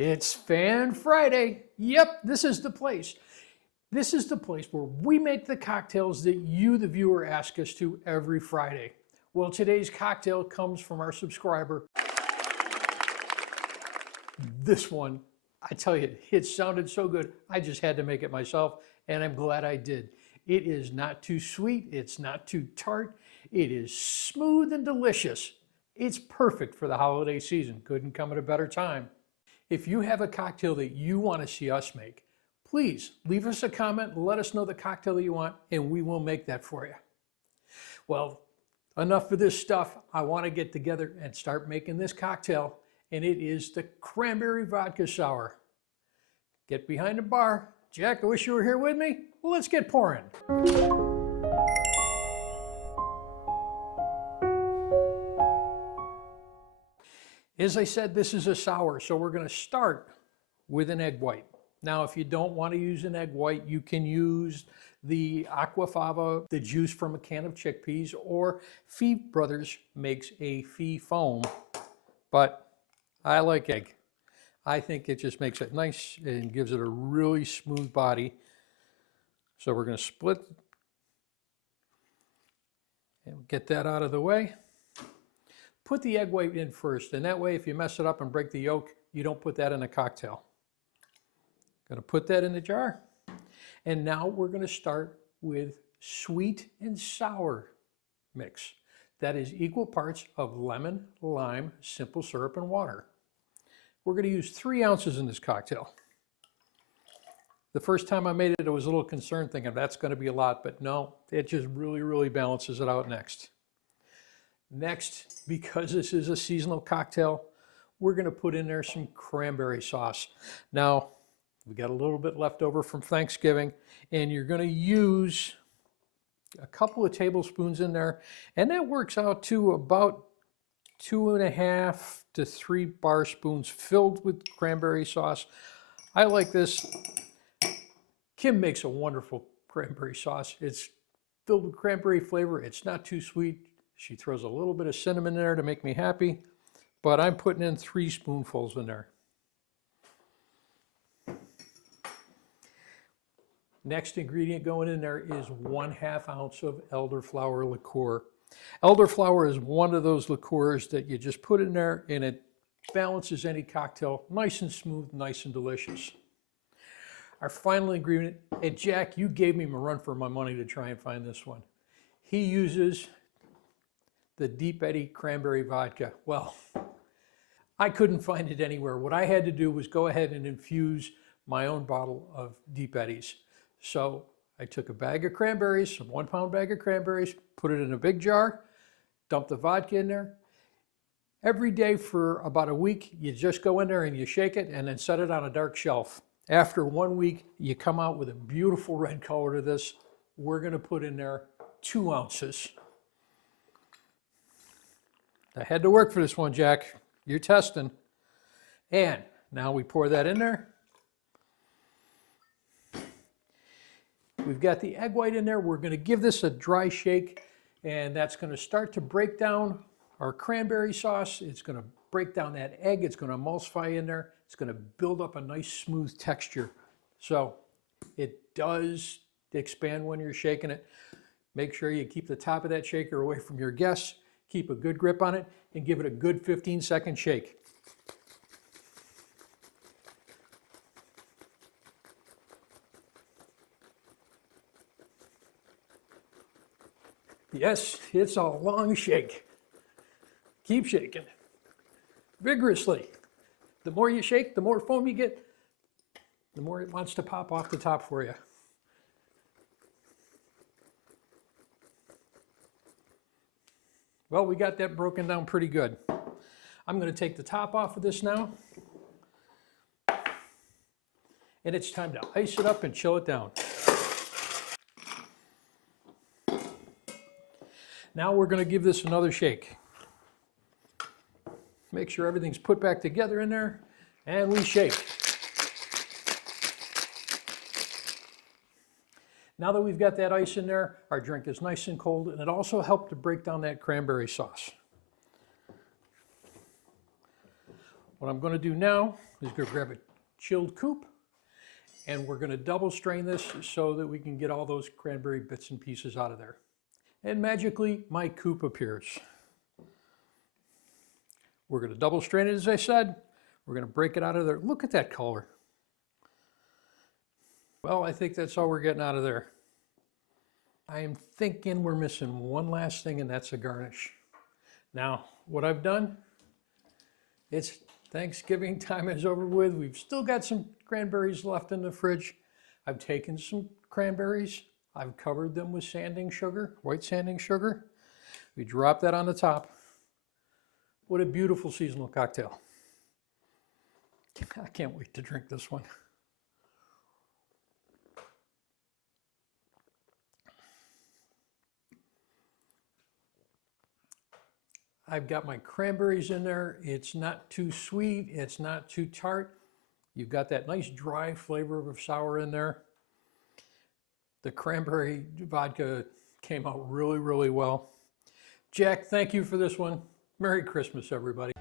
It's Fan Friday. Yep, this is the place. This is the place where we make the cocktails that you, the viewer, ask us to every Friday. Well, today's cocktail comes from our subscriber. This one, I tell you, it sounded so good, I just had to make it myself, and I'm glad I did. It is not too sweet, it's not too tart, it is smooth and delicious. It's perfect for the holiday season. Couldn't come at a better time. If you have a cocktail that you want to see us make, please leave us a comment, let us know the cocktail that you want, and we will make that for you. Well, enough of this stuff. I want to get together and start making this cocktail, and it is the Cranberry Vodka Sour. Get behind the bar. Jack, I wish you were here with me. Well, let's get pouring. As I said, this is a sour, so we're going to start with an egg white. Now, if you don't want to use an egg white, you can use the aquafaba, the juice from a can of chickpeas, or Fee Brothers makes a Fee foam, but I like egg. I think it just makes it nice and gives it a really smooth body. So we're going to split and get that out of the way. Put the egg white in first, and that way if you mess it up and break the yolk, you don't put that in a cocktail. Going to put that in the jar. And now we're going to start with sweet and sour mix. That is equal parts of lemon, lime, simple syrup, and water. We're going to use 3 ounces in this cocktail. The first time I made it, I was a little concerned thinking that's going to be a lot, but no, it just really balances it out next. Next, because this is a seasonal cocktail, we're going to put in there some cranberry sauce. Now, we got a little bit left over from Thanksgiving, and you're going to use a couple of tablespoons in there, and that works out to about 2.5 to 3 bar spoons filled with cranberry sauce. I like this. Kim makes a wonderful cranberry sauce. It's filled with cranberry flavor. It's not too sweet. She throws a little bit of cinnamon in there to make me happy, but I'm putting in 3 spoonfuls in there. Next ingredient going in there is 1/2 ounce of elderflower liqueur. Elderflower is one of those liqueurs that you just put in there and it balances any cocktail nice and smooth, nice and delicious. Our final ingredient, and Jack, you gave me a run for my money to try and find this one. He uses the Deep Eddy Cranberry Vodka. Well, I couldn't find it anywhere. What I had to do was go ahead and infuse my own bottle of Deep Eddies. So I took a bag of cranberries, a 1-pound bag of cranberries, put it in a big jar, dumped the vodka in there. Every day for about a week, you just go in there and you shake it and then set it on a dark shelf. After 1 week, you come out with a beautiful red color to this. We're going to put in there 2 ounces. I had to work for this one, Jack. You're testing. And now we pour that in there. We've got the egg white in there. We're going to give this a dry shake, and that's going to start to break down our cranberry sauce. It's going to break down that egg. It's going to emulsify in there. It's going to build up a nice smooth texture. So it does expand when you're shaking it. Make sure you keep the top of that shaker away from your guests. Keep a good grip on it and give it a good 15-second shake. Yes, it's a long shake. Keep shaking vigorously. The more you shake, the more foam you get, the more it wants to pop off the top for you. Well, we got that broken down pretty good. I'm going to take the top off of this now. And it's time to ice it up and chill it down. Now we're going to give this another shake. Make sure everything's put back together in there, and we shake. Now that we've got that ice in there, our drink is nice and cold, and it also helped to break down that cranberry sauce. What I'm going to do now is go grab a chilled coupe, and we're going to double strain this so that we can get all those cranberry bits and pieces out of there. And magically, my coupe appears. We're going to double strain it, as I said. We're going to break it out of there. Look at that color. Well, I think that's all we're getting out of there. I am thinking we're missing one last thing, and that's a garnish. Now, what I've done, it's Thanksgiving time is over with. We've still got some cranberries left in the fridge. I've taken some cranberries. I've covered them with sanding sugar, white sanding sugar. We drop that on the top. What a beautiful seasonal cocktail. I can't wait to drink this one. I've got my cranberries in there. It's not too sweet. It's not too tart. You've got that nice dry flavor of sour in there. The cranberry vodka came out really, really well. Jack, thank you for this one. Merry Christmas, everybody.